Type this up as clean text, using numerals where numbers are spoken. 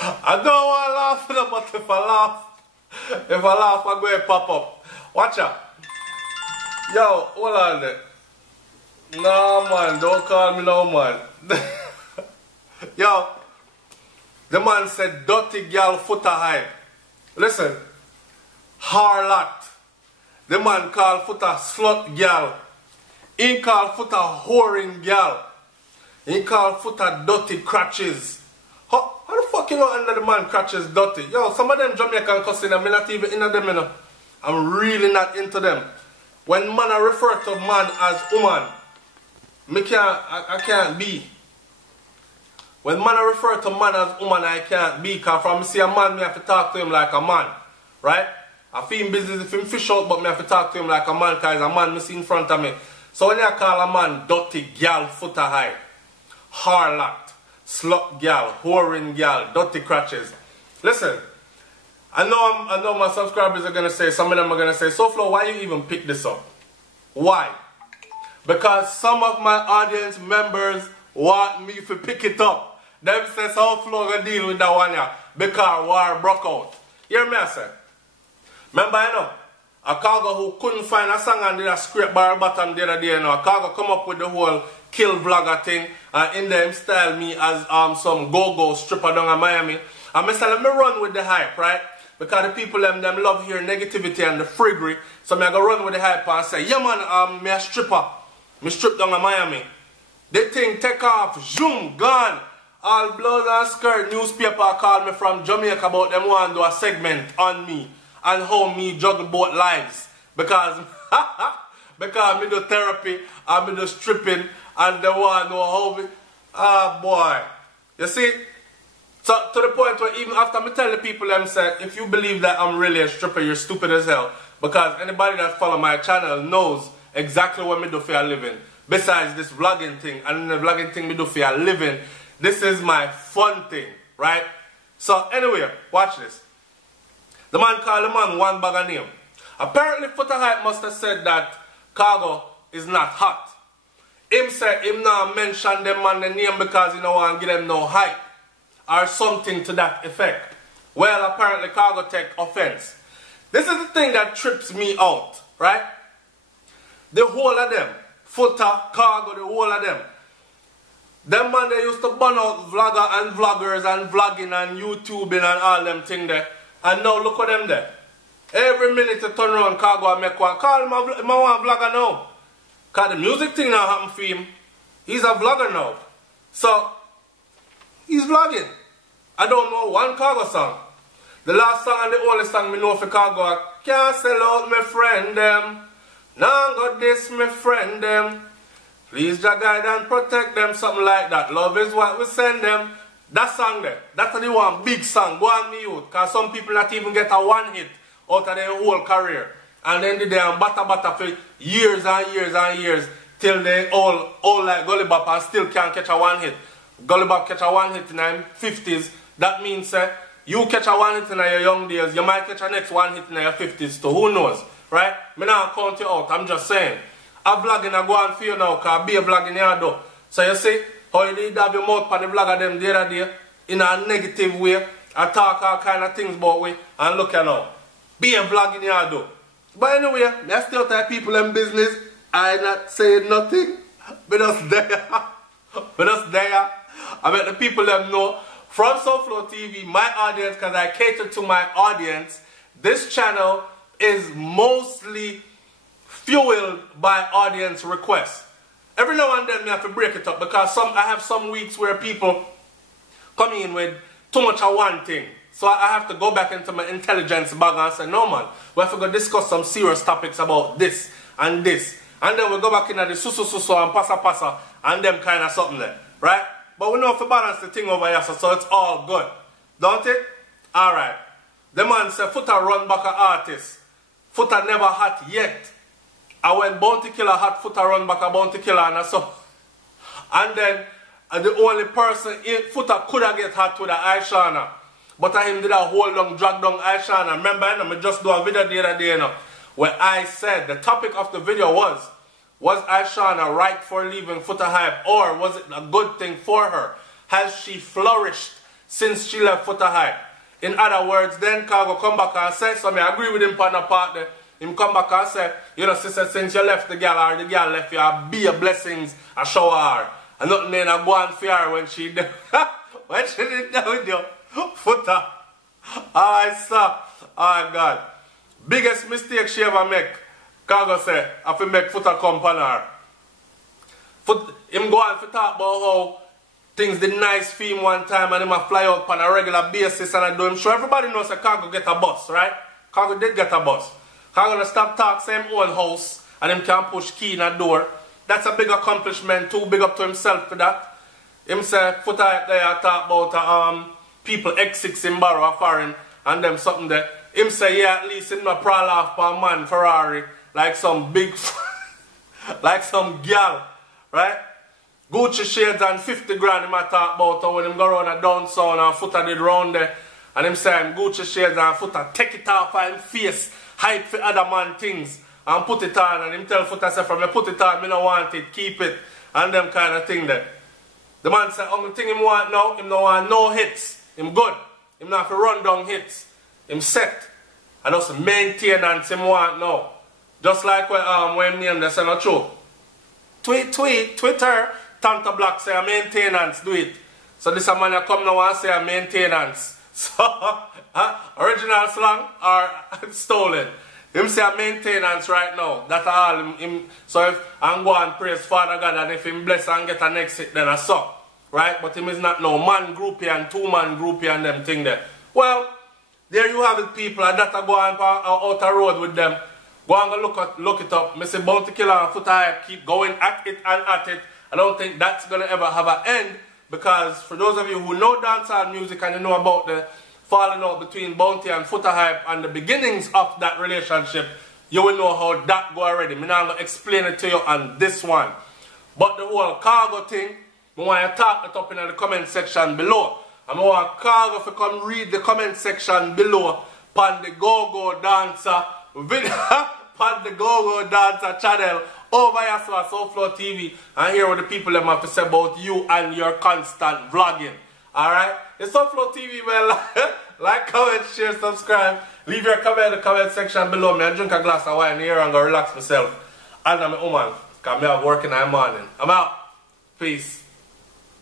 I don't want to laugh, but if I laugh, I'm going to pop up. Watch out. Yo, hold on there. No, man, don't call me no, man. Yo, the man said, dirty girl footer hype. Listen, harlot. The man called footer slut girl. He called footer whoring girl. He called footer dirty crutches. How the fuck you know under the man crutches dirty? Yo, some of them Jamaican cussing, I'm not even into them, you know. I'm really not into them. When man I refer to man as woman, I can't be. When man I refer to man as woman, I can't be. Because from see a man, me have to talk to him like a man. Right? I feel business if him fish out, but me have to talk to him like a man because a man me see in front of me. So when I call a man dirty girl footer high, harlot, slut girl, whoring girl, dirty crutches. Listen, I know my subscribers are gonna say, some of them are gonna say, SoFlo, why you even pick this up? Why? Because some of my audience members want me to pick it up. Them say SoFlo gonna deal with that one here because war broke out. Hear me I say? Remember you know, a cargo who couldn't find a song and did a scrape bar bottom the other day, you know, a cargo come up with the whole kill vlogger thing and in them style me as some go-go stripper down in Miami. And I said, let me run with the hype, right? Because the people them love hearing negativity and the friggery. So I go run with the hype and say, yeah man, me a stripper. Me strip down in Miami. They think take off, zoom, gone. All blouse and skirt newspaper called me from Jamaica about them want to do a segment on me and how me juggle both lives. Because because me do therapy and me do stripping and they want to know how me. Ah boy. You see? So to the point where even after me tell the people them say, if you believe that I'm really a stripper, you're stupid as hell. Because anybody that follow my channel knows exactly what me do for a living. Besides this vlogging thing, and the vlogging thing me do for a living, this is my fun thing, right? So anyway, watch this. The man called the man one bag of name. Apparently Footer Hype must have said that cargo is not hot. Him said him not mention them man the name because he don't want to give them no hype. Or something to that effect. Well, apparently cargo take offense. This is the thing that trips me out, right? The whole of them, Footer, cargo, the whole of them. Them man they used to burn out vlogger and vloggers and vlogging and YouTubing and all them thing there. And now look at them there. Every minute you turn around cargo and make one. Call him a vlogger now. Because the music thing now happen for him. He's a vlogger now. So, he's vlogging. I don't know one cargo song. The last song and the only song me know for cargo, I can't sell out my friend them. Now got this my friend them. Please Jah guide and protect them, something like that. Love is what we send them. That song there, that's the one big song. Go on me youth, because some people not even get a one hit out of their whole career. And then they are batter for years and years and years till they all like Gully Bop and still can't catch a one hit. Gully Bop catch a one hit in the 50s. That means you catch a one hit in your young days, you might catch a next one hit in your 50s too. Who knows? Right? Me not count you out, I'm just saying. I'm vlogging I go on for you now, because I be a vlogging here though. So you see, how you did have your mouth on the vlogger them the other day, in a negative way, I talk all kind of things about we, and look at now. Be a vlogging here though. But anyway, I still tell people in business, I not saying nothing. But just there. But just there. I let the people them know. From SoFlo TV, my audience, because I cater to my audience, this channel is mostly fueled by audience requests. Every now and then we have to break it up because I have some weeks where people come in with too much of one thing. So I have to go back into my intelligence bag and say, no man, we have to go discuss some serious topics about this and this. And then we go back into the susu and pasa and them kind of something there. Right? But we know if we balance the thing over here, so it's all good. Don't it? Alright. The man said, Footer run back an artist. Footer never hot yet. I went Bounty Killer hot, Footer run back a Bounty Killer and so. And then the only person in Footer could have get hot with the Aishana. But I him did a whole long drag down Aishana. Remember, I just do a video the other day, where I said the topic of the video was Aishana right for leaving Footer Hype, or was it a good thing for her? Has she flourished since she left Foota Hype. In other words, then Cargo come back and say, so I agree with him on the part there. Him come back and say, you know, sister, since you left the girl or the girl left you, be your blessings, I shower her. And nothing then I go on for her when she did when she did that with you. Foota. Alright, sir. Alright, God. Biggest mistake she ever make, Cargo say, I feel make Foota come on her. Him go on to talk about how things did nice for him one time and him a fly out on a regular basis and I do him sure everybody knows that Cargo get a bus, right? Cargo did get a bus. Cargo stop talk same own house and him can push key in a door. That's a big accomplishment too, big up to himself for that. Him say Foota Hype there talk about people X6 in borrow a foreign and them something there. Him say yeah, at least him not prowl off for a man Ferrari like some big like some gal, right? Gucci shades and 50 grand him a talk about when him go around a down sound and Foota did round there and him say him Gucci shades and Foota take it off of him face, hype for other man things and put it on and him tell Foota say from me put it on, me no want it, keep it and them kind of thing there. The man say only thing him want now, him no want no hits, him good, him not have to run down hits, him set and just maintenance him want now. Just like when name they say no true. Twitter, Tanta Black say a maintenance, do it. So this a man that come now and say a maintenance. So, original slang or stolen? Him say a maintenance right now. That's all him. So if I'm going and praise Father God and if him bless and get a next hit, then I saw. Right? But him is not no man groupie and two man groupie and them thing there. Well, there you have it people and that I go on out the road with them. Go and look it up. Mr. Bounty Killer and Foota Hype keep going at it and at it. I don't think that's going to ever have an end because for those of you who know dancehall music and you know about the falling out between Bounty and Foota Hype and the beginnings of that relationship, you will know how that go already. I'm not going to explain it to you on this one. But the whole Cargo thing, I want you to talk it up in the comment section below. And I want Cargo to come read the comment section below on the Go-Go Dancer video. On the Go-Go Dancer channel over here so Soulflow TV and hear what the people them have to say about you and your constant vlogging. Alright? It's Soulflow TV, well, like, comment, share, subscribe. Leave your comment in the comment section below. Me I drink a glass of wine here and go relax myself. And I'm a woman, because I'm working in the morning. I'm out. Peace.